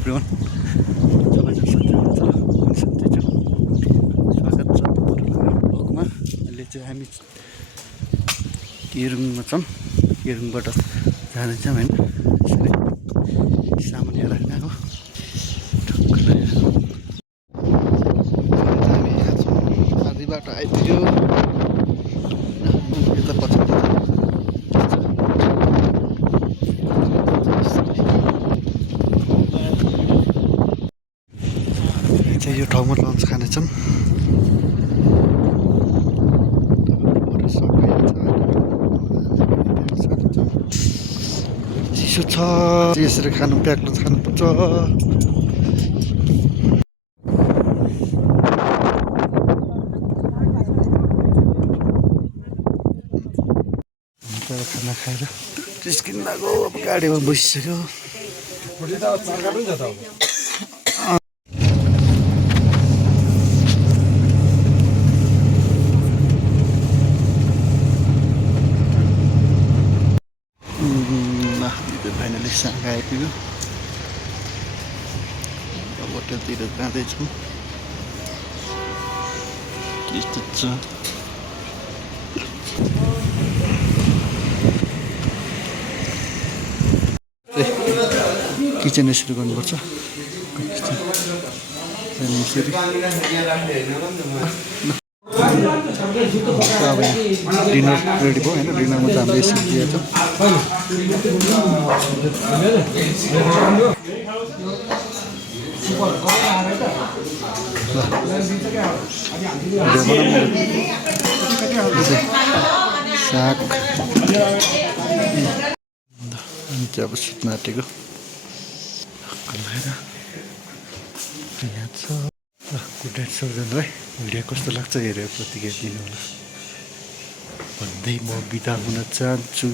Everyone जबरजस्त सन्चै छु स्वागत छ तपाईँहरूलाई ब्लगमा अहिले चाहिँ हामी केरुङमा छौँ केरुङबाट जानेछौँ होइन यसरी सामान हेरेर गएको हामी यहाँ छौँ आधी बाटो आइपुग्यो यता पछाडि यो ठाउँमा लन्च खानेछौँ चिसो छ यसरी खानु प्याक लन्च खानुपर्छ खाना खाएर निस्किन लाग्यो अब गाडीमा बसिसक्यो फाइनली साग आइपुग्यो होटेलतिर जाँदैछौँ त्यस्तो छ किचन यसरी गर्नुपर्छ यसरी अब डिनर रेडी भयो होइन डिनरमा त हामीले यसरी दिएछ साग चाहिँ अब सुत्न आँटेको यहाँ छ गुड नाइट सबैजनालाई भिडियो कस्तो लाग्छ हेरेर प्रतिक्रिया दिनु होला भन्दै म बिदा हुन चाहन्छु।